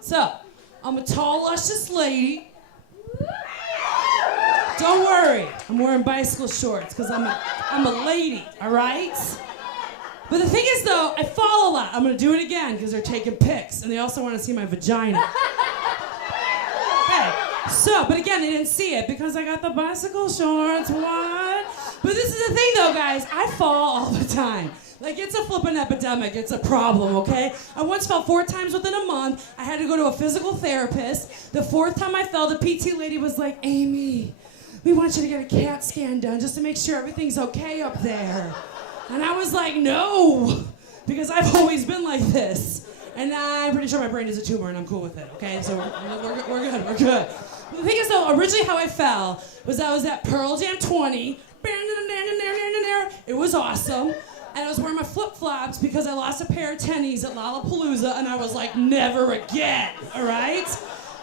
So, I'm a tall, luscious lady. Don't worry, I'm wearing bicycle shorts because I'm a lady, all right? But the thing is, though, I fall a lot. I'm gonna do it again because they're taking pics, and they also want to see my vagina. Okay, so, but again, they didn't see it because I got the bicycle shorts. What? But this is the thing, though, guys. I fall all the time. Like, it's a flippin' epidemic. It's a problem, okay? I once fell 4 times within a month. I had to go to a physical therapist. The 4th time I fell, the PT lady was like, Amy, we want you to get a CAT scan done just to make sure everything's okay up there. And I was like, no, because I've always been like this. And I'm pretty sure my brain is a tumor and I'm cool with it, okay? So we're good. But the thing is, though, originally how I fell was I was at Pearl Jam 20. It was awesome. And I was wearing my flip-flops because I lost a pair of tennies at Lollapalooza, and I was like, never again, all right?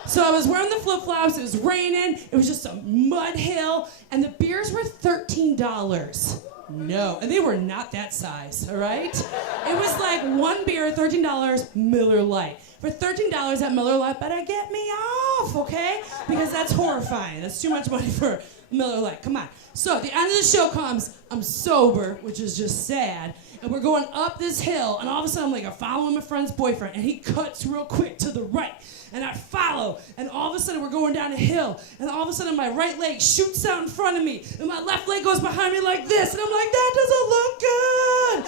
So I was wearing the flip-flops, it was raining, it was just a mud hill, and the beers were $13. No, and they were not that size, all right? It was like 1 beer, $13, Miller Lite. For $13, that Miller Lite better get me off, okay? Because that's horrifying. That's too much money for Miller Lite. Come on. So the end of the show comes, I'm sober, which is just sad, and we're going up this hill, and all of a sudden I'm following my friend's boyfriend, and he cuts real quick to the right, and I follow, and all of a sudden we're going down a hill, and all of a sudden my right leg shoots out in front of me, and my left leg goes behind me like this, and I'm like, that doesn't look good!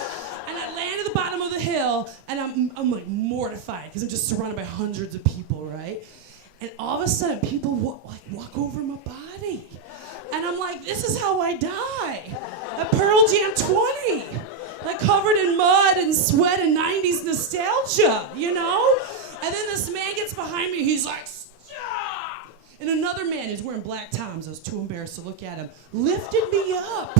And I land at the bottom of the hill, and I'm like mortified, because I'm just surrounded by hundreds of people, right? And all of a sudden people walk over my body. And I'm like, this is how I die. At Pearl Jam 20. Like covered in mud and sweat and 90s nostalgia, you know? And then this man gets behind me, he's like, stop! And another man who's wearing black Toms, I was too embarrassed to look at him, lifted me up.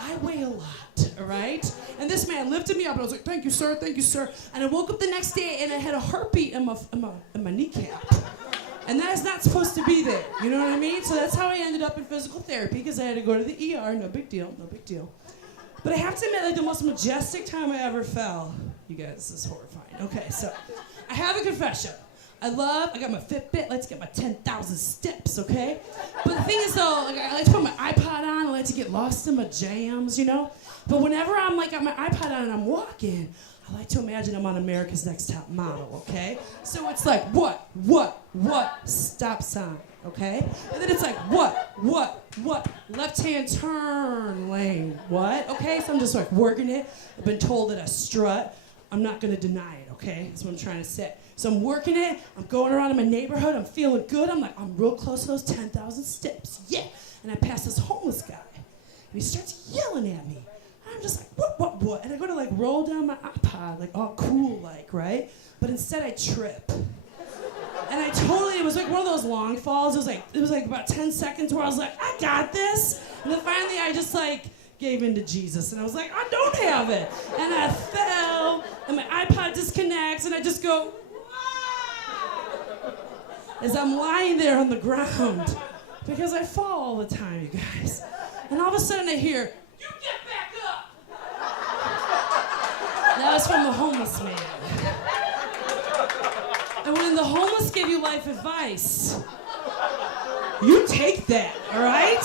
I weigh a lot, all right? And this man lifted me up, and I was like, thank you, sir, thank you, sir. And I woke up the next day, and I had a heartbeat in my kneecap. And that is not supposed to be there, you know what I mean? So that's how I ended up in physical therapy, because I had to go to the ER, no big deal. But I have to admit, the most majestic time I ever fell, you guys, this is horrifying. Okay, so I have a confession. I got my Fitbit, let's get my 10,000 steps, okay? But the thing is, though, I like to put my iPod on, I like to get lost in my jams, you know? But whenever I'm got my iPod on and I'm walking, I like to imagine I'm on America's Next Top Model, okay? So it's like, what, stop sign, okay? And then it's like, what, left-hand turn lane, what? Okay, so I'm just working it. I've been told that I strut. I'm not gonna deny it, okay? That's what I'm trying to say. So I'm working it, I'm going around in my neighborhood, I'm feeling good. I'm real close to those 10,000 steps, yeah. And I pass this homeless guy, and he starts yelling at me. I'm just like, what? And I go to roll down my iPod, all cool, right? But instead I trip. And it was one of those long falls. It was about 10 seconds where I was like, I got this. And then finally I just gave in to Jesus. And I was like, I don't have it. And I fell, and my iPod disconnects, and I just go, "Wah!" as I'm lying there on the ground. Because I fall all the time, you guys. And all of a sudden I hear, you get back up! That was from the homeless man. And when the homeless give you life advice, you take that, all right?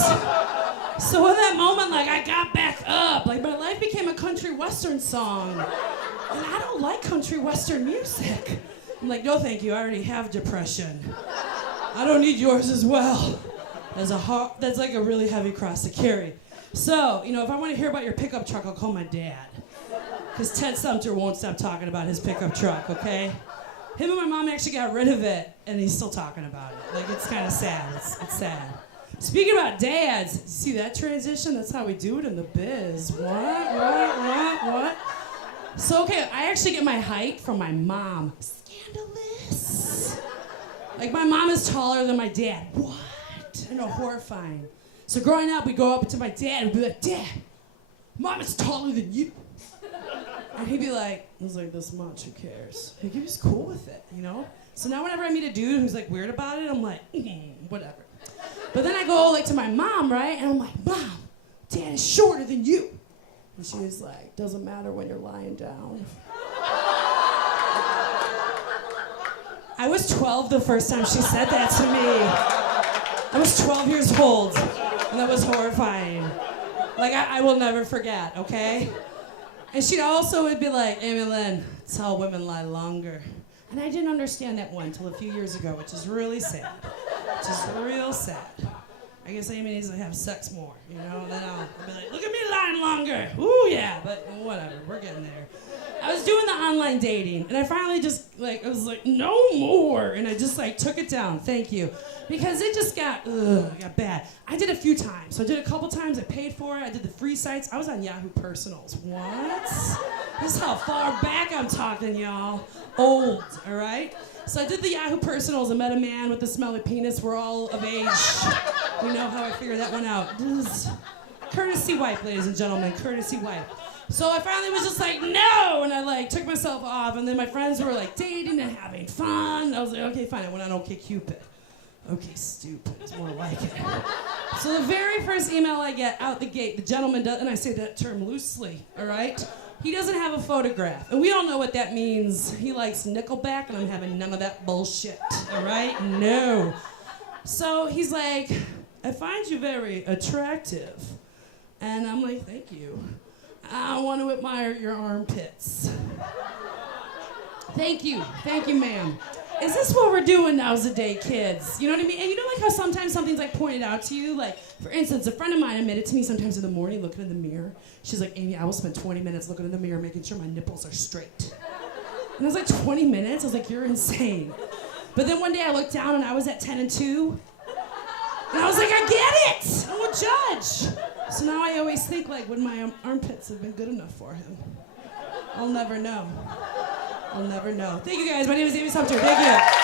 So in that moment, I got back up. My life became a country western song. And I don't like country western music. I'm like, no thank you, I already have depression. I don't need yours as well. That's a really heavy cross to carry. So, if I want to hear about your pickup truck, I'll call my dad. Because Ted Sumpter won't stop talking about his pickup truck, okay? Him and my mom actually got rid of it, and he's still talking about it. It's kind of sad. It's sad. Speaking about dads, see that transition? That's how we do it in the biz. What? So, okay, I actually get my height from my mom. Scandalous. My mom is taller than my dad. What? I know, horrifying. So growing up, we'd go up to my dad and be like, Dad, Mom is taller than you. And he'd be like, it was this much, who cares? He was cool with it, you know? So now whenever I meet a dude who's weird about it, I'm like, whatever. But then I go to my mom, right? And I'm like, Mom, Dad is shorter than you. And she was like, doesn't matter when you're lying down. I was 12 the first time she said that to me. I was 12 years old, and that was horrifying. Like, I will never forget, okay? And she also would be like, Amy Lynn, tell women lie longer. And I didn't understand that one until a few years ago, which is really sad. Which is real sad. I guess Amy needs to have sex more, you know? And then I'll be like, look at me lying longer. Ooh, yeah, but whatever, we're getting there. I was doing the online dating, and I finally just, like, I was like, no more. And I just, like, took it down, thank you. Because it just got bad. I did a few times. So I did a couple times, I paid for it, I did the free sites. I was on Yahoo Personals. What? This is how far back I'm talking, y'all. Old, all right? So I did the Yahoo Personals. I met a man with a smelly penis. We're all of age. You know how I figured that one out. Courtesy wipe, ladies and gentlemen, courtesy wipe. So I finally was just like, no! And I like took myself off, and then my friends were like dating and having fun. I was like, okay, fine. I went on OkCupid. Okay, stupid. It's more like it. So the very first email I get out the gate, the gentleman does, and I say that term loosely, all right? He doesn't have a photograph, and we all know what that means. He likes Nickelback, and I'm having none of that bullshit, all right? No. So he's like, I find you very attractive. And I'm like, thank you. I want to admire your armpits. Thank you, ma'am. Is this what we're doing nowadays, kids? You know what I mean? And you know, like how sometimes something's like pointed out to you? Like, for instance, a friend of mine admitted to me sometimes in the morning looking in the mirror. She's like, Amy, I will spend 20 minutes looking in the mirror making sure my nipples are straight. And I was like, 20 minutes? I was like, you're insane. But then one day I looked down and I was at 10 and 2. And I was like, I get it! I won't judge. So now I always think, like, would my armpits have been good enough for him? I'll never know. I'll never know. Thank you guys. My name is Amy Sumpter. Thank you.